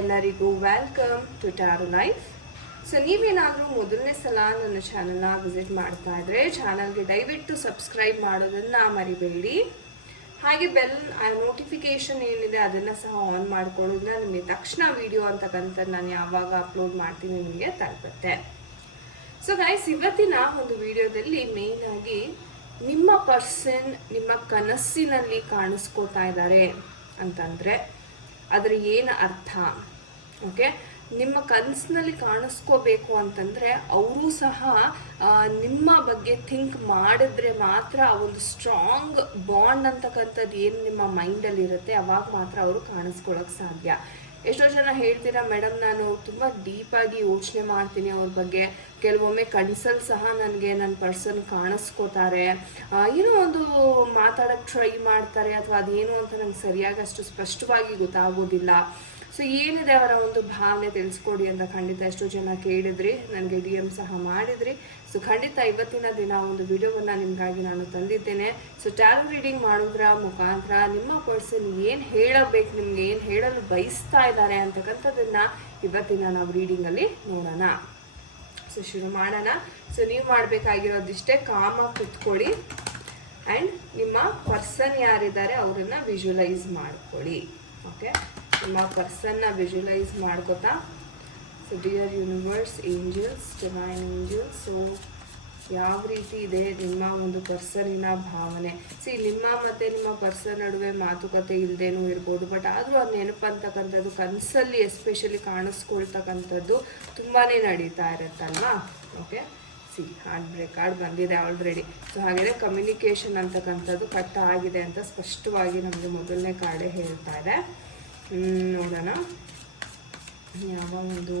ಎಲ್ಲರಿಗೂ welcome to tarot life so ನೀವೇನಾದರೂ ಮೊದಲನೇ ಸಲ ನನ್ನ ಚಾನಲ್ನ ವಿಸಿಟ್ ಮಾಡ್ತಾ ಇದ್ರೆ ಚಾನಲ್ಗೆ ದಯವಿಟ್ಟು ಸಬ್ಸ್ಕ್ರೈಬ್ ಮಾಡೋದನ್ನು ಮರಿಬೇಡಿ. ಹಾಗೆ ಬೆಲ್ ನೋಟಿಫಿಕೇಶನ್ ಏನಿದೆ ಅದನ್ನು ಸಹ ಆನ್ ಮಾಡ್ಕೊಳ್ಳೋದ್ರಿಂದ ನಿಮಗೆ ತಕ್ಷಣ ವಿಡಿಯೋ ಅಂತಕ್ಕಂಥದ್ದು ನಾನು ಯಾವಾಗ ಅಪ್ಲೋಡ್ ಮಾಡ್ತೀನಿ ನಿಮಗೆ ತಲುಪುತ್ತೆ. ಸೊ ಗೈಸ್ ಇವತ್ತಿನ ಒಂದು ವಿಡಿಯೋದಲ್ಲಿ ಮೇಯ್ನ್ ಆಗಿ ನಿಮ್ಮ ಪರ್ಸನ್ ನಿಮ್ಮ ಕನಸಿನಲ್ಲಿ ಕಾಣಿಸ್ಕೋತಾ ಇದ್ದಾರೆ ಅಂತಂದರೆ ಅದರ ಏನು ಅರ್ಥ? ಓಕೆ ನಿಮ್ಮ ಕನಸಿನಲ್ಲಿ ಕಾಣಿಸ್ಕೋಬೇಕು ಅಂತಂದರೆ ಅವರು ಸಹ ನಿಮ್ಮ ಬಗ್ಗೆ ಥಿಂಕ್ ಮಾಡಿದ್ರೆ ಮಾತ್ರ ಆ ಒಂದು ಸ್ಟ್ರಾಂಗ್ ಬಾಂಡ್ ಅಂತಕ್ಕಂಥದ್ದು ಏನು ನಿಮ್ಮ ಮೈಂಡಲ್ಲಿರುತ್ತೆ ಅವಾಗ ಮಾತ್ರ ಅವರು ಕಾಣಿಸ್ಕೊಳ್ಳೋಕೆ ಸಾಧ್ಯ. ಎಷ್ಟೋ ಜನ ಹೇಳ್ತೀರಾ, ಮೇಡಮ್, ನಾನು ತುಂಬ ಡೀಪಾಗಿ ಯೋಚನೆ ಮಾಡ್ತೀನಿ ಅವ್ರ ಬಗ್ಗೆ. ಕೆಲವೊಮ್ಮೆ ಕನ್ಸಲ್ ಸಹ ನನಗೆ ನನ್ನ ಪರ್ಸನ್ ಕಾಣಿಸ್ಕೋತಾರೆ. ಏನೋ ಒಂದು ಮಾತಾಡೋಕ್ಕೆ ಟ್ರೈ ಮಾಡ್ತಾರೆ ಅಥವಾ ಅದೇನು ಅಂತ ನಂಗೆ ಸರಿಯಾಗಿ ಅಷ್ಟು ಸ್ಪಷ್ಟವಾಗಿ ಗೊತ್ತಾಗೋದಿಲ್ಲ. ಸೊ ಏನಿದೆ ಅವರ ಒಂದು ಭಾವನೆ ತಿಳಿಸ್ಕೊಡಿ ಅಂತ ಖಂಡಿತ ಎಷ್ಟೋ ಜನ ಕೇಳಿದ್ರಿ, ನನಗೆ ಡಿ ಎಂ ಸಹ ಮಾಡಿದ್ರಿ. ಸೊ ಖಂಡಿತ ಇವತ್ತಿನ ದಿನ ಒಂದು ವಿಡಿಯೋವನ್ನು ನಿಮಗಾಗಿ ನಾನು ತಂದಿದ್ದೇನೆ. ಸೊ ಟ್ಯಾರೋ ರೀಡಿಂಗ್ ಮಾಡೋದ್ರ ಮುಖಾಂತರ ನಿಮ್ಮ ಪರ್ಸನ್ ಏನು ಹೇಳಬೇಕು, ನಿಮ್ಗೆ ಏನು ಹೇಳಲು ಬಯಸ್ತಾ ಇದ್ದಾರೆ ಅಂತಕ್ಕಂಥದ್ದನ್ನು ಇವತ್ತಿನ ನಾವು ರೀಡಿಂಗಲ್ಲಿ ನೋಡೋಣ. ಸೊ ಶುರು ಮಾಡೋಣ. ಸೊ ನೀವು ಮಾಡಬೇಕಾಗಿರೋದಿಷ್ಟೇ ಕಾಮಾಗಿ ಕುತ್ಕೊಳ್ಳಿ. ಆ್ಯಂಡ್ ನಿಮ್ಮ ಪರ್ಸನ್ ಯಾರಿದ್ದಾರೆ, ಅವರನ್ನು ವಿಜುವಲೈಸ್ ಮಾಡ್ಕೊಳ್ಳಿ. ಓಕೆ ನಿಮ್ಮ ಪರ್ಸನ್ನ ವಿಜುವಲೈಸ್ ಮಾಡ್ಕೋತಾ? So dear universe angels divine angels so ಯಾವ ರೀತಿ ಇದೆ ನಿಮ್ಮ ಒಂದು ಪರ್ಸನಿನ ಭಾವನೆ? ಸಿ ನಿಮ್ಮ ಮತ್ತು ನಿಮ್ಮ ಪರ್ಸನ್ ನಡುವೆ ಮಾತುಕತೆ ಇಲ್ಲದೇನೂ ಇರ್ಬೋದು ಬಟ್ ಆದರೂ ಅದು ನೆನಪು ಅಂತಕ್ಕಂಥದ್ದು ಕನಸಲ್ಲಿ ಎಸ್ಪೆಷಲಿ ಕಾಣಿಸ್ಕೊಳ್ತಕ್ಕಂಥದ್ದು ತುಂಬಾ ನಡೀತಾ ಇರುತ್ತಲ್ವಾ? Okay see heart break card ಬಂದಿದೆ ಆಲ್ರೆಡಿ ಸೊ ಹಾಗೆ ಕಮ್ಯುನಿಕೇಷನ್ ಅಂತಕ್ಕಂಥದ್ದು ಕಟ್ ಆಗಿದೆ ಅಂತ ಸ್ಪಷ್ಟವಾಗಿ ನಮಗೆ ಮೊದಲನೇ ಕಾರ್ಡೇ ಹೇಳ್ತಾ ಇದೆ. ನೋಡೋಣ. ಯಾವ ಒಂದು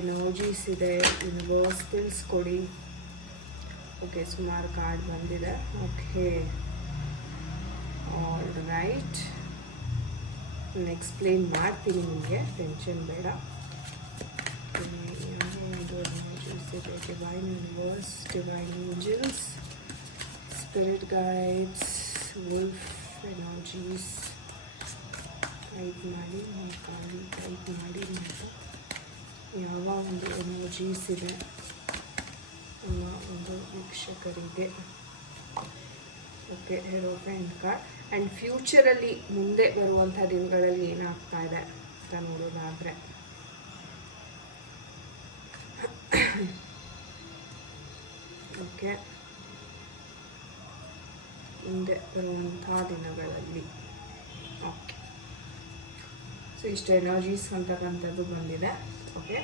ಎನರ್ಜೀಸ್ ಇದೆ ಯೂನಿವರ್ಸ್ ಕೊಡಿ ಓಕೆ ಸುಮಾರು ಕಾರ್ಡ್ ಬಂದಿದೆ. ಓಕೆ ಆಲ್ ರೈಟ್ ನಾನು ಎಕ್ಸ್ಪ್ಲೇನ್ ಮಾಡ್ತೀನಿ ನಿಮಗೆ. ಟೆನ್ಷನ್ ಬೇಡ. Divine universe divine angels spirit guides wolf energies type ಮಾಡಿ ಮಾಡಿ, ಟೈಪ್ ಮಾಡಿ ಅಂತ. ಯಾವ ಒಂದು ಎನರ್ಜೀಸ್ ಇದೆ ನಮ್ಮ ಒಂದು ವೀಕ್ಷಕರಿಗೆ. ಓಕೆ ಹೆರೋಫೆಂಟ್ ಕಾರ್ಡ್ ಆ್ಯಂಡ್ ಫ್ಯೂಚರಲ್ಲಿ ಮುಂದೆ ಬರುವಂಥ ದಿನಗಳಲ್ಲಿ ಏನಾಗ್ತಾ ಇದೆ ಅಂತ ನೋಡೋದಾದರೆ. ಓಕೆ ಮುಂದೆ ಬರುವಂಥ ದಿನಗಳಲ್ಲಿ. ಓಕೆ ಸೊ ಇಷ್ಟು ಎನರ್ಜೀಸ್ ಅಂತಕ್ಕಂಥದ್ದು ಬಂದಿದೆ. ಓಕೆ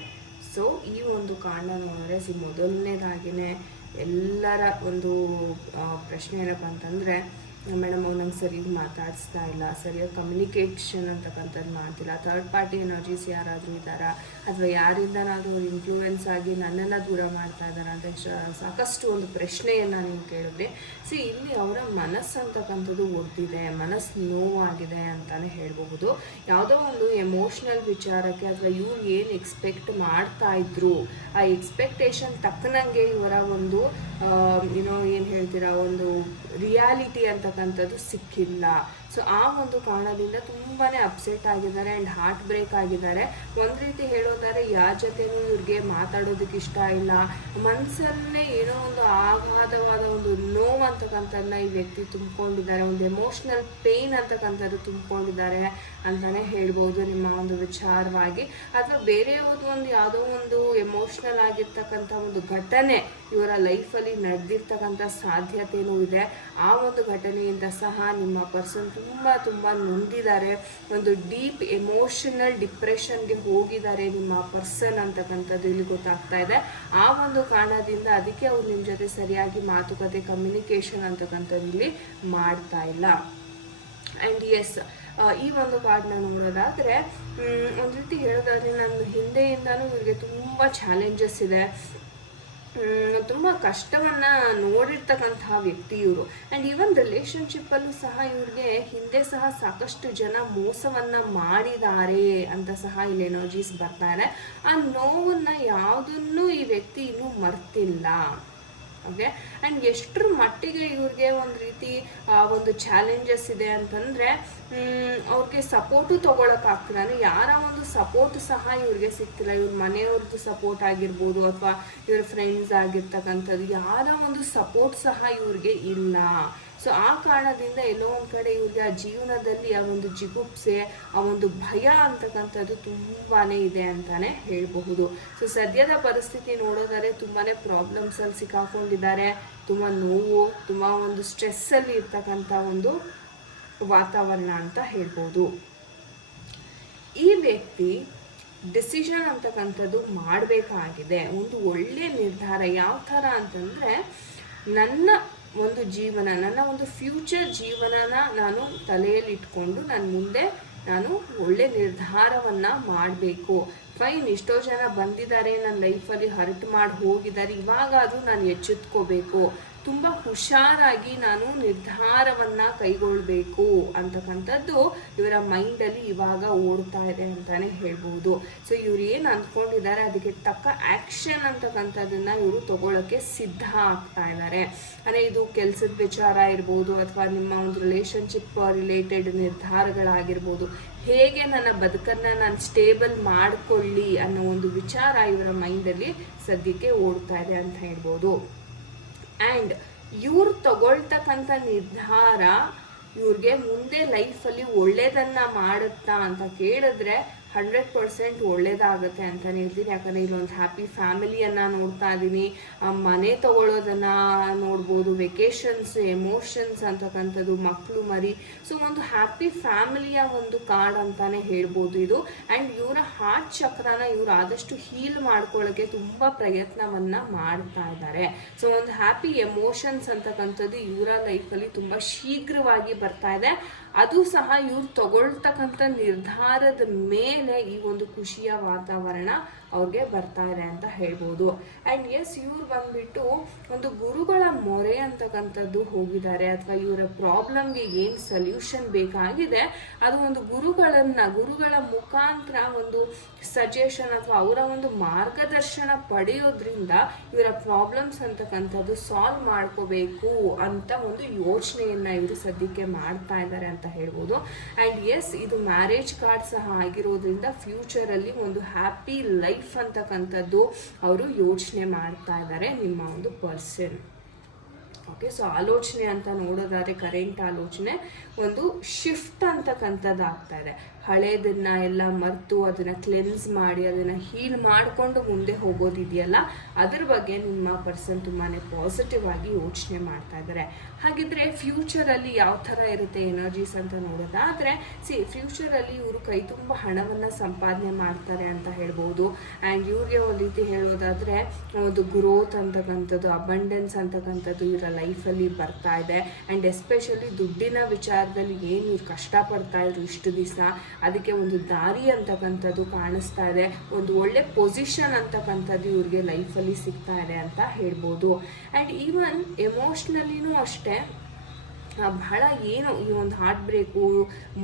ಸೊ ಈ ಒಂದು ಕಾಂಡ ನೋಡಿದ್ರೆ, ಸಿ, ಮೊದಲನೇದಾಗಿನೇ ಎಲ್ಲರ ಒಂದು ಪ್ರಶ್ನೆ ಏನಪ್ಪ ಅಂತಂದರೆ ಮೇಡಮ್ ಅವ್ರು ನಂಗೆ ಸರಿಯಾಗಿ ಮಾತಾಡಿಸ್ತಾ ಇಲ್ಲ, ಸರಿಯಾಗಿ ಕಮ್ಯುನಿಕೇಷನ್ ಅಂತಕ್ಕಂಥದ್ದು ಮಾಡ್ತಿಲ್ಲ. ಥರ್ಡ್ ಪಾರ್ಟಿ ಎನರ್ಜೀಸ್ ಯಾರಾದರೂ ಇದ್ದಾರಾ? ಅಥವಾ ಯಾರಿಂದನಾದರೂ ಇನ್ಫ್ಲೂಯೆನ್ಸ್ ಆಗಿ ನನ್ನನ್ನು ದೂರ ಮಾಡ್ತಾ ಇದ್ದಾರೆ ಅಂತ ಸಾಕಷ್ಟು ಒಂದು ಪ್ರಶ್ನೆಯನ್ನು ನೀವು ಕೇಳಿದ್ರಿ ಸಿ ಇಲ್ಲಿ ಅವರ ಮನಸ್ಸು ಅಂತಕ್ಕಂಥದ್ದು ಒಡ್ದಿದೆ, ಮನಸ್ಸು ನೋವಾಗಿದೆ ಅಂತಲೇ ಹೇಳಬಹುದು. ಯಾವುದೋ ಒಂದು ಎಮೋಷ್ನಲ್ ವಿಚಾರಕ್ಕೆ ಅಥವಾ ಇವ್ರು ಏನು ಎಕ್ಸ್ಪೆಕ್ಟ್ ಮಾಡ್ತಾ ಇದ್ರು, ಆ ಎಕ್ಸ್ಪೆಕ್ಟೇಷನ್ ತಕ್ಕನಂಗೆ ಇವರ ಒಂದು ಏನೋ ಏನು ಹೇಳ್ತೀರಾ, ಒಂದು ರಿಯಾಲಿಟಿ ಅಂತಕ್ಕಂಥದ್ದು ಸಿಕ್ಕಿಲ್ಲ. ಸೊ ಆ ಒಂದು ಕಾರಣದಿಂದ ತುಂಬಾ ಅಪ್ಸೆಟ್ ಆಗಿದ್ದಾರೆ ಆ್ಯಂಡ್ ಹಾರ್ಟ್ ಬ್ರೇಕ್ ಆಗಿದ್ದಾರೆ. ಒಂದು ರೀತಿ ಹೇಳೋದಾದ್ರೆ ಯಾರ ಜೊತೆನೂ ಇವ್ರಿಗೆ ಮಾತಾಡೋದಕ್ಕೆ ಇಷ್ಟ ಇಲ್ಲ. ಮನಸ್ಸಲ್ಲೇ ಏನೋ ಒಂದು ಆಘಾತವಾದ ಒಂದು ನೋವು ಅಂತಕ್ಕಂಥದ್ದನ್ನ ಈ ವ್ಯಕ್ತಿ ತುಂಬಿಕೊಂಡಿದ್ದಾರೆ. ಒಂದು ಎಮೋಷ್ನಲ್ ಪೇಯ್ನ್ ಅಂತಕ್ಕಂಥದ್ದು ತುಂಬಿಕೊಂಡಿದ್ದಾರೆ ಅಂತಲೇ ಹೇಳ್ಬೋದು ನಿಮ್ಮ ಒಂದು ವಿಚಾರವಾಗಿ. ಅಥವಾ ಬೇರೆಯವ್ರದ್ದು ಒಂದು, ಯಾವುದೋ ಒಂದು ಎಮೋಷ್ನಲ್ ಆಗಿರ್ತಕ್ಕಂಥ ಒಂದು ಘಟನೆ ಇವರ ಲೈಫಲ್ಲಿ ನಡೆದಿರ್ತಕ್ಕಂಥ ಸಾಧ್ಯತೆಯೂ ಇದೆ, ಆ ಒಂದು ಘಟನೆಯಿಂದ ಸಹ ನಿಮ್ಮ ಪರ್ಸನ್ ತುಂಬ ತುಂಬ ನೊಂದಿದ್ದಾರೆ, ಒಂದು ಡೀಪ್ ಎಮೋಷನಲ್ ಡಿಪ್ರೆಷನ್ಗೆ ಹೋಗಿದ್ದಾರೆ ನಿಮ್ಮ ಪರ್ಸನ್ ಅಂತಕ್ಕಂಥದ್ದು ಇಲ್ಲಿ ಗೊತ್ತಾಗ್ತಾ ಇದೆ. ಆ ಒಂದು ಕಾರಣದಿಂದ ಅದಕ್ಕೆ ಅವ್ರು ನಿಮ್ಮ ಜೊತೆ ಸರಿಯಾಗಿ ಮಾತುಕತೆ ಕಮ್ಯುನಿಕೇಷನ್ ಅಂತಕ್ಕಂಥದ್ದು ಇಲ್ಲಿ ಮಾಡ್ತಾ ಇಲ್ಲ. ಆ್ಯಂಡ್ ಎಸ್ ಈ ಒಂದು ಕಾರ್ಡ್ನ ನೋಡೋದಾದರೆ ಒಂದು ರೀತಿ ಹೇಳೋದಾದ್ರೆ ನನ್ನ ಹಿಂದೆಯಿಂದನೂ ಇವರಿಗೆ ತುಂಬ ಚಾಲೆಂಜಸ್ ಇದೆ. ತುಂಬ ಕಷ್ಟವನ್ನು ನೋಡಿರ್ತಕ್ಕಂತಹ ವ್ಯಕ್ತಿ ಇವರು. ಆ್ಯಂಡ್ ಈವನ್ ರಿಲೇಷನ್ಶಿಪ್ಪಲ್ಲೂ ಸಹ ಇವ್ರಿಗೆ ಹಿಂದೆ ಸಹ ಸಾಕಷ್ಟು ಜನ ಮೋಸವನ್ನು ಮಾಡಿದ್ದಾರೆ ಅಂತ ಸಹ ಇಲ್ಲಿ ಎನರ್ಜೀಸ್ ಬರ್ತಾರೆ. ಆ ನೋವನ್ನು ಯಾವುದನ್ನು ಈ ವ್ಯಕ್ತಿ ಇನ್ನೂ ಮರ್ತಿಲ್ಲ. ಓಕೆ ಆ್ಯಂಡ್ ಎಷ್ಟರ ಮಟ್ಟಿಗೆ ಇವ್ರಿಗೆ ಒಂದು ರೀತಿ ಒಂದು ಚಾಲೆಂಜಸ್ ಇದೆ ಅಂತಂದರೆ ಅವ್ರಿಗೆ ಸಪೋರ್ಟು ತೊಗೊಳಕ್ಕಾಗ್ತಿಲ್ಲ ಯಾರ ಒಂದು ಸಪೋರ್ಟ್ ಸಹ ಇವ್ರಿಗೆ ಸಿಗ್ತಿಲ್ಲ. ಇವ್ರ ಮನೆಯವ್ರದ್ದು ಸಪೋರ್ಟ್ ಆಗಿರ್ಬೋದು ಅಥವಾ ಇವ್ರ ಫ್ರೆಂಡ್ಸ್ ಆಗಿರ್ತಕ್ಕಂಥದ್ದು ಯಾರ ಒಂದು ಸಪೋರ್ಟ್ ಸಹ ಇವ್ರಿಗೆ ಇಲ್ಲ. ಸೊ ಆ ಕಾರಣದಿಂದ ಎಲ್ಲೋ ಒಂದು ಕಡೆ ಇವ್ರಿಗೆ ಆ ಜೀವನದಲ್ಲಿ ಆ ಒಂದು ಜಿಗುಪ್ಸೆ, ಆ ಒಂದು ಭಯ ಅಂತಕ್ಕಂಥದ್ದು ತುಂಬಾ ಇದೆ ಅಂತಾನೆ ಹೇಳಬಹುದು. ಸೊ ಸದ್ಯದ ಪರಿಸ್ಥಿತಿ ನೋಡೋದಾದ್ರೆ ತುಂಬಾ ಪ್ರಾಬ್ಲಮ್ಸಲ್ಲಿ ಸಿಕ್ಕಾಕೊಂಡಿದ್ದಾರೆ. ತುಂಬ ನೋವು, ತುಂಬ ಒಂದು ಸ್ಟ್ರೆಸ್ಸಲ್ಲಿ ಇರ್ತಕ್ಕಂಥ ಒಂದು ವಾತಾವರಣ ಅಂತ ಹೇಳ್ಬೋದು. ಈ ವ್ಯಕ್ತಿ ಡಿಸಿಷನ್ ಅಂತಕ್ಕಂಥದ್ದು ಮಾಡಬೇಕಾಗಿದೆ. ಒಂದು ಒಳ್ಳೆಯ ನಿರ್ಧಾರ ಯಾವ ಥರ ಅಂತಂದರೆ, ನನ್ನ ಒಂದು ಜೀವನ, ನನ್ನ ಒಂದು ಫ್ಯೂಚರ್ ಜೀವನನ ನಾನು ತಲೆಯಲ್ಲಿಟ್ಕೊಂಡು ನನ್ನ ನಾನು ಮುಂದೆ ನಾನು ಒಳ್ಳೆ ನಿರ್ಧಾರವನ್ನು ಮಾಡಬೇಕು. ಫೈನ್ ಎಷ್ಟೋ ಜನ ಬಂದಿದ್ದಾರೆ ನನ್ನ ಲೈಫಲ್ಲಿ ಹರ್ಟ್ ಮಾಡಿ ಹೋಗಿದ್ದಾರೆ. ಇವಾಗಾದರೂ ನಾನು ಎಚ್ಚೆತ್ಕೋಬೇಕು. ತುಂಬ ಹುಷಾರಾಗಿ ನಾನು ನಿರ್ಧಾರವನ್ನು ಕೈಗೊಳ್ಳಬೇಕು ಅಂತಕ್ಕಂಥದ್ದು ಇವರ ಮೈಂಡಲ್ಲಿ ಇವಾಗ ಓಡ್ತಾ ಇದೆ ಅಂತಾನೆ ಹೇಳ್ಬೋದು. ಸೊ ಇವ್ರು ಏನು ಅಂದ್ಕೊಂಡಿದ್ದಾರೆ ಅದಕ್ಕೆ ತಕ್ಕ ಆ್ಯಕ್ಷನ್ ಅಂತಕ್ಕಂಥದ್ದನ್ನ ಇವರು ತಗೊಳ್ಳೋಕ್ಕೆ ಸಿದ್ಧ ಆಗ್ತಾ ಇದ್ದಾರೆ. ಅಂದರೆ ಇದು ಕೆಲಸದ ವಿಚಾರ ಇರ್ಬೋದು, ಅಥವಾ ನಿಮ್ಮ ಒಂದು ರಿಲೇಶನ್ಶಿಪ್ ರಿಲೇಟೆಡ್ ನಿರ್ಧಾರಗಳಾಗಿರ್ಬೋದು. ಹೇಗೆ ನನ್ನ ಬದುಕನ್ನು ನಾನು ಸ್ಟೇಬಲ್ ಮಾಡಿಕೊಳ್ಳಿ ಅನ್ನೋ ಒಂದು ವಿಚಾರ ಇವರ ಮೈಂಡಲ್ಲಿ ಸದ್ಯಕ್ಕೆ ಓಡ್ತಾ ಇದೆ ಅಂತ ಹೇಳ್ಬೋದು. ಆ್ಯಂಡ್ ಇವ್ರು ತಗೊಳ್ತಕ್ಕಂಥ ನಿರ್ಧಾರ ಇವ್ರಿಗೆ ಮುಂದೆ ಲೈಫಲ್ಲಿ ಒಳ್ಳೇದನ್ನ ಮಾಡುತ್ತಾ ಅಂತ ಕೇಳಿದ್ರೆ ಹಂಡ್ರೆಡ್ ಪರ್ಸೆಂಟ್ ಒಳ್ಳೇದಾಗುತ್ತೆ ಅಂತ ಹೇಳ್ತೀನಿ. ಯಾಕಂದರೆ ಇಲ್ಲೊಂದು ಹ್ಯಾಪಿ ಫ್ಯಾಮಿಲಿಯನ್ನು ನೋಡ್ತಾ ಇದ್ದೀನಿ. ಮನೆ ತಗೊಳ್ಳೋದನ್ನು ನೋಡ್ಬೋದು ವೆಕೇಷನ್ಸ್ ಎಮೋಷನ್ಸ್ ಅಂತಕ್ಕಂಥದ್ದು ಮಕ್ಕಳು ಮರಿ. ಸೊ ಒಂದು ಹ್ಯಾಪಿ ಫ್ಯಾಮಿಲಿಯ ಒಂದು ಕಾರ್ಡ್ ಅಂತಲೇ ಹೇಳ್ಬೋದು ಇದು. ಆ್ಯಂಡ್ ಇವರ ಹಾರ್ಟ್ ಚಕ್ರನ ಇವರು ಆದಷ್ಟು ಹೀಲ್ ಮಾಡ್ಕೊಳ್ಳೋಕ್ಕೆ ತುಂಬ ಪ್ರಯತ್ನವನ್ನು ಮಾಡ್ತಾ ಇದ್ದಾರೆ. ಸೊ ಒಂದು ಹ್ಯಾಪಿ ಎಮೋಷನ್ಸ್ ಅಂತಕ್ಕಂಥದ್ದು ಇವರ ಲೈಫಲ್ಲಿ ತುಂಬ ಶೀಘ್ರವಾಗಿ ಬರ್ತಾ ಇದೆ. ಅದು ಸಹ ಇವ್ರು ತಗೊಳ್ತಕ್ಕಂಥ ನಿರ್ಧಾರದ ಮೇಲೆ ಈ ಒಂದು ಖುಷಿಯ ವಾತಾವರಣ ಅವ್ರಿಗೆ ಬರ್ತಾ ಇದೆ ಅಂತ ಹೇಳ್ಬೋದು. ಆ್ಯಂಡ್ ಎಸ್ ಇವ್ರು ಬಂದ್ಬಿಟ್ಟು ಒಂದು ಗುರುಗಳ ಮೊರೆ ಅಂತಕ್ಕಂಥದ್ದು ಹೋಗಿದ್ದಾರೆ ಅಥವಾ ಇವರ ಪ್ರಾಬ್ಲಮ್ಗೆ ಏನು ಸೊಲ್ಯೂಷನ್ ಬೇಕಾಗಿದೆ, ಅದು ಒಂದು ಗುರುಗಳನ್ನ, ಗುರುಗಳ ಮುಖಾಂತರ ಒಂದು ಸಜೆಷನ್ ಅಥವಾ ಅವರ ಒಂದು ಮಾರ್ಗದರ್ಶನ ಪಡೆಯೋದ್ರಿಂದ ಇವರ ಪ್ರಾಬ್ಲಮ್ಸ್ ಅಂತಕ್ಕಂಥದ್ದು ಸಾಲ್ವ್ ಮಾಡ್ಕೋಬೇಕು ಅಂತ ಒಂದು ಯೋಚನೆಯನ್ನು ಇವರು ಸದ್ಯಕ್ಕೆ ಮಾಡ್ತಾ ಇದ್ದಾರೆ ಅಂತ ಹೇಳ್ಬೋದು. ಆ್ಯಂಡ್ ಎಸ್ ಇದು ಮ್ಯಾರೇಜ್ ಕಾರ್ಡ್ ಸಹ ಆಗಿರೋದ್ರಿಂದ ಫ್ಯೂಚರಲ್ಲಿ ಒಂದು ಹ್ಯಾಪಿ ಲೈಫ್ ಅಂತಕ್ಕಂಥದ್ದು ಅವರು ಯೋಚನೆ ಮಾಡ್ತಾ ಇದ್ದಾರೆ ನಿಮ್ಮ ಒಂದು ಪರ್ಸನ್ ಓಕೆ ಸೊ ಆಲೋಚನೆ ಅಂತ ನೋಡೋದಾದರೆ ಕರೆಂಟ್ ಆಲೋಚನೆ ಒಂದು ಶಿಫ್ಟ್ ಅಂತಕ್ಕಂಥದ್ದು ಆಗ್ತಾ ಇದೆ. ಹಳೇದನ್ನ ಎಲ್ಲ ಮರೆತು ಅದನ್ನ ಕ್ಲೆನ್ಸ್ ಮಾಡಿ, ಅದನ್ನ ಹೀಲ್ ಮಾಡಿಕೊಂಡು ಮುಂದೆ ಹೋಗೋದಿದೆಯಲ್ಲ, ಅದ್ರ ಬಗ್ಗೆ ನಿಮ್ಮ ಪರ್ಸನ್ ತುಂಬಾ ಪಾಸಿಟಿವ್ ಆಗಿ ಯೋಚನೆ ಮಾಡ್ತಾ ಇದ್ದಾರೆ ಹಾಗಿದ್ರೆ ಫ್ಯೂಚರಲ್ಲಿ ಯಾವ ಥರ ಇರುತ್ತೆ ಎನರ್ಜೀಸ್ ಅಂತ ನೋಡೋದಾದ್ರೆ ಸಿ ಫ್ಯೂಚರಲ್ಲಿ ಇವರು ಕೈ ತುಂಬ ಹಣವನ್ನು ಸಂಪಾದನೆ ಮಾಡ್ತಾರೆ ಅಂತ ಹೇಳ್ಬೋದು. ಆ್ಯಂಡ್ ಇವ್ರಿಗೆ ಒಂದು ರೀತಿ ಹೇಳೋದಾದ್ರೆ, ಒಂದು ಗ್ರೋತ್ ಅಂತಕ್ಕಂಥದ್ದು ಅಬಂಡೆನ್ಸ್ ಅಂತಕ್ಕಂಥದ್ದು ಇವರ ಲೈಫಲ್ಲಿ ಬರ್ತಾ ಇದೆ. ಆ್ಯಂಡ್ ಎಸ್ಪೆಷಲಿ ದುಡ್ಡಿನ ವಿಚಾರದಲ್ಲಿ ಏನು ಇವ್ರು ಕಷ್ಟಪಡ್ತಾ ಇದ್ರು ಇಷ್ಟು ದಿವಸ ಅದಕ್ಕೆ ಒಂದು ದಾರಿ ಅಂತಕ್ಕಂಥದ್ದು ಕಾಣಿಸ್ತಾ ಇದೆ. ಒಂದು ಒಳ್ಳೆ ಪೊಸಿಷನ್ ಅಂತಕ್ಕಂಥದ್ದು ಇವ್ರಿಗೆ ಲೈಫಲ್ಲಿ ಸಿಗ್ತಾ ಇದೆ ಅಂತ ಹೇಳ್ಬೋದು. ಆ್ಯಂಡ್ ಈವನ್ ಎಮೋಷ್ನಲಿನೂ ಅಷ್ಟೇ ಬಹಳ ಏನು ಈ ಒಂದು ಹಾರ್ಟ್ ಬ್ರೇಕು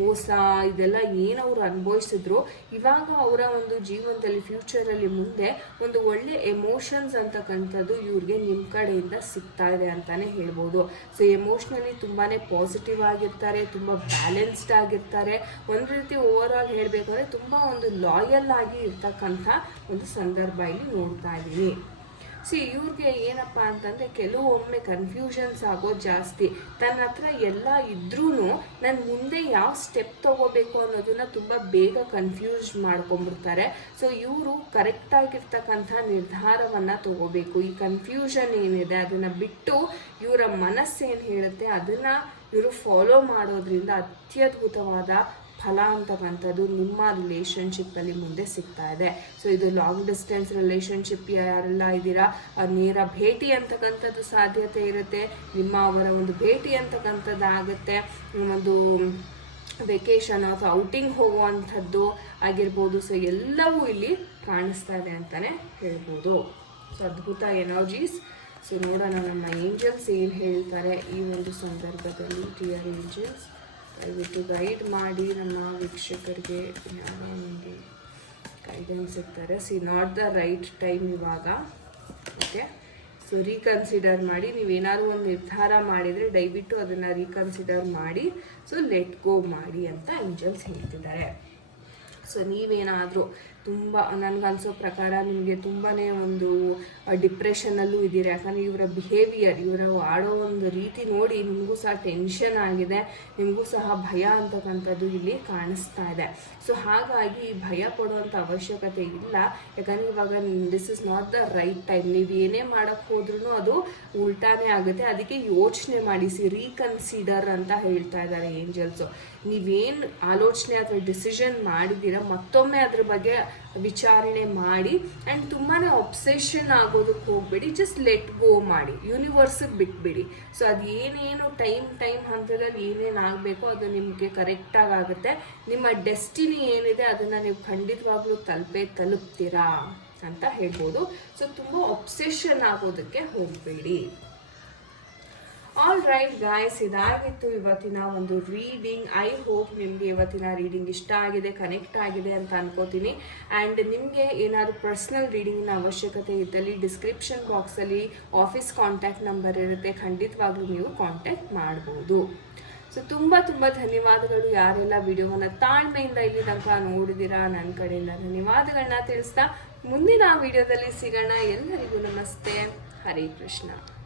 ಮೋಸ ಇದೆಲ್ಲ ಏನು ಅವರು ಅನುಭವಿಸಿದ್ರು, ಇವಾಗ ಅವರ ಒಂದು ಜೀವನದಲ್ಲಿ ಫ್ಯೂಚರಲ್ಲಿ ಮುಂದೆ ಒಂದು ಒಳ್ಳೆ ಎಮೋಷನ್ಸ್ ಅಂತಕ್ಕಂಥದ್ದು ಇವ್ರಿಗೆ ನಿಮ್ಮ ಕಡೆಯಿಂದ ಸಿಗ್ತಾ ಇದೆ ಅಂತಾನೆ ಹೇಳ್ಬೋದು. ಸೊ ಎಮೋಷ್ನಲಿ ತುಂಬಾ ಪಾಸಿಟಿವ್ ಆಗಿರ್ತಾರೆ, ತುಂಬ ಬ್ಯಾಲೆನ್ಸ್ಡ್ ಆಗಿರ್ತಾರೆ. ಒಂದು ರೀತಿ ಓವರ್ ಆಲ್ ಹೇಳಬೇಕಂದ್ರೆ ತುಂಬ ಒಂದು ಲಾಯಲ್ ಆಗಿ ಇರ್ತಕ್ಕಂಥ ಒಂದು ಸಂದರ್ಭ ಇಲ್ಲಿ ನೋಡ್ತಾ ಇದ್ದೀವಿ ಸಿ, ಇವ್ರಿಗೆ ಏನಪ್ಪ ಅಂತಂದರೆ ಕೆಲವೊಮ್ಮೆ ಕನ್ಫ್ಯೂಷನ್ಸ್ ಆಗೋದು ಜಾಸ್ತಿ. ತನ್ನ ಹತ್ರ ಎಲ್ಲ ಇದ್ರೂ ನಾನು ಮುಂದೆ ಯಾವ ಸ್ಟೆಪ್ ತಗೋಬೇಕು ಅನ್ನೋದನ್ನ ತುಂಬ ಬೇಗ ಕನ್ಫ್ಯೂಸ್ ಮಾಡ್ಕೊಂಡ್ಬಿಡ್ತಾರೆ ಸೊ ಇವರು ಕರೆಕ್ಟಾಗಿರ್ತಕ್ಕಂಥ ನಿರ್ಧಾರವನ್ನು ತಗೋಬೇಕು. ಈ ಕನ್ಫ್ಯೂಷನ್ ಏನಿದೆ ಅದನ್ನು ಬಿಟ್ಟು ಇವರ ಮನಸ್ಸೇನು ಹೇಳುತ್ತೆ ಅದನ್ನು ಇವರು ಫಾಲೋ ಮಾಡೋದ್ರಿಂದ ಅತ್ಯದ್ಭುತವಾದ ಫಲ ಅಂತಕ್ಕಂಥದ್ದು ನಿಮ್ಮ ರಿಲೇಷನ್ಶಿಪ್ಪಲ್ಲಿ ಮುಂದೆ ಸಿಗ್ತಾ ಇದೆ. ಸೊ ಇದು ಲಾಂಗ್ ಡಿಸ್ಟೆನ್ಸ್ ರಿಲೇಷನ್ಶಿಪ್ ಯಾರೆಲ್ಲ ಇದ್ದೀರಾ ನೇರ ಭೇಟಿ ಅಂತಕ್ಕಂಥದ್ದು ಸಾಧ್ಯತೆ ಇರುತ್ತೆ. ನಿಮ್ಮ ಅವರ ಒಂದು ಭೇಟಿ ಅಂತಕ್ಕಂಥದ್ದು ಆಗುತ್ತೆ. ಒಂದು ವೆಕೇಷನ್ ಅಥವಾ ಔಟಿಂಗ್ ಹೋಗುವಂಥದ್ದು ಆಗಿರ್ಬೋದು. ಸೊ ಎಲ್ಲವೂ ಇಲ್ಲಿ ಕಾಣಿಸ್ತಾ ಇದೆ ಅಂತಲೇ ಹೇಳ್ಬೋದು. ಸೊ ಅದ್ಭುತ ಎನರ್ಜೀಸ್ ಸೊ ನೋಡೋಣ ನಮ್ಮ ಏಂಜಲ್ಸ್ ಏನು ಹೇಳ್ತಾರೆ ಈ ಒಂದು ಸಂದರ್ಭದಲ್ಲಿ ಟಿಯರ್ ಏಂಜಲ್ಸ್ ದಯವಿಟ್ಟು ಗೈಡ್ ಮಾಡಿ ನಮ್ಮ ವೀಕ್ಷಕರಿಗೆ ಯಾವ ಒಂದು ಗೈಡೆನ್ಸ್ ಇರ್ತಾರೆ see not the right time ಇವಾಗ. ಓಕೆ ಸೊ ರೀಕನ್ಸಿಡರ್ ಮಾಡಿ ನೀವೇನಾದ್ರು ಒಂದು ನಿರ್ಧಾರ ಮಾಡಿದರೆ ದಯವಿಟ್ಟು ಅದನ್ನು ರೀಕನ್ಸಿಡರ್ ಮಾಡಿ. ಸೊ ಲೆಟ್ ಗೋ ಮಾಡಿ ಅಂತ ಏಂಜಲ್ಸ್ ಹೇಳ್ತಿದ್ದಾರೆ. ಸೊ ನೀವೇನಾದರೂ ತುಂಬ ನನಗನ್ಸೋ ಪ್ರಕಾರ ನಿಮಗೆ ತುಂಬಾ ಒಂದು ಡಿಪ್ರೆಷನಲ್ಲೂ ಇದ್ದೀರಿ ಯಾಕಂದರೆ ಇವರ ಬಿಹೇವಿಯರ್ ಇವರ ಆಡೋ ಒಂದು ರೀತಿ ನೋಡಿ ನಿಮಗೂ ಸಹ ಟೆನ್ಷನ್ ಆಗಿದೆ, ನಿಮಗೂ ಸಹ ಭಯ ಅಂತಕ್ಕಂಥದ್ದು ಇಲ್ಲಿ ಕಾಣಿಸ್ತಾ ಇದೆ. ಸೊ ಹಾಗಾಗಿ ಭಯ ಪಡುವಂಥ ಅವಶ್ಯಕತೆ ಇಲ್ಲ. ಯಾಕಂದರೆ ಇವಾಗ this is not the right time ನೀವು ಏನೇ ಮಾಡೋಕ್ಕೆ ಹೋದ್ರೂ ಅದು ಉಲ್ಟಾನೇ ಆಗುತ್ತೆ. ಅದಕ್ಕೆ ಯೋಚನೆ ಮಾಡಿಸಿ ರೀಕನ್ಸಿಡರ್ ಅಂತ ಹೇಳ್ತಾ ಇದ್ದಾರೆ ಏಂಜಲ್ಸು ನೀವೇನು ಆಲೋಚನೆ ಅಥವಾ ಡಿಸಿಷನ್ ಮಾಡಿದ್ದೀರಾ ಮತ್ತೊಮ್ಮೆ ಅದ್ರ ಬಗ್ಗೆ ವಿಚಾರಣೆ ಮಾಡಿ ಆ್ಯಂಡ್ ತುಂಬಾ ಒಬ್ಸೆಷನ್ ಆಗೋದಕ್ಕೆ ಹೋಗಬೇಡಿ ಜಸ್ಟ್ ಲೆಟ್ ಗೋ ಮಾಡಿ. ಯೂನಿವರ್ಸಿಗೆ ಬಿಟ್ಬಿಡಿ. ಸೊ ಅದು ಏನೇನು ಟೈಮ್ ಟೈಮ್ ಹಂತದಲ್ಲಿ ಏನೇನು ಆಗಬೇಕೋ ಅದು ನಿಮಗೆ ಕರೆಕ್ಟಾಗಿ ಆಗುತ್ತೆ. ನಿಮ್ಮ ಡೆಸ್ಟಿನಿ ಏನಿದೆ ಅದನ್ನು ನೀವು ಖಂಡಿತವಾಗ್ಲೂ ತಲುಪೇ, ತಲುಪ್ತೀರಾ ಅಂತ ಹೇಳ್ಬೋದು. ಸೊ ತುಂಬ ಒಬ್ಸೆಷನ್ ಆಗೋದಕ್ಕೆ ಹೋಗಬೇಡಿ. ಆಲ್ ರೈಟ್ ಗಾಯ್ಸ್ ಇದಾಗಿತ್ತು ಇವತ್ತಿನ ಒಂದು ರೀಡಿಂಗ್ ಐ ಹೋಪ್ ನಿಮಗೆ ಇವತ್ತಿನ ರೀಡಿಂಗ್ ಇಷ್ಟ ಆಗಿದೆ ಕನೆಕ್ಟ್ ಆಗಿದೆ ಅಂತ ಅನ್ಕೋತೀನಿ. ಆ್ಯಂಡ್ ನಿಮಗೆ ಏನಾದರೂ ಪರ್ಸ್ನಲ್ ರೀಡಿಂಗಿನ ಅವಶ್ಯಕತೆ ಇದ್ದಲ್ಲಿ ಡಿಸ್ಕ್ರಿಪ್ಷನ್ ಬಾಕ್ಸಲ್ಲಿ ಆಫೀಸ್ ಕಾಂಟ್ಯಾಕ್ಟ್ ನಂಬರ್ ಇರುತ್ತೆ, ಖಂಡಿತವಾಗ್ಲೂ ನೀವು ಕಾಂಟ್ಯಾಕ್ಟ್ ಮಾಡ್ಬೋದು. ಸೊ ತುಂಬ ತುಂಬ ಧನ್ಯವಾದಗಳು. ಯಾರೆಲ್ಲ ವಿಡಿಯೋವನ್ನು ತಾಳ್ಮೆಯಿಂದ ಇಲ್ಲಿ ತನಕ ನೋಡಿದಿರಾ ನನ್ನ ಕಡೆಯಿಂದ ಧನ್ಯವಾದಗಳನ್ನ ತಿಳಿಸ್ತಾ ಮುಂದಿನ ವಿಡಿಯೋದಲ್ಲಿ ಸಿಗೋಣ. ಎಲ್ಲರಿಗೂ ನಮಸ್ತೆ. ಹರೇ ಕೃಷ್ಣ.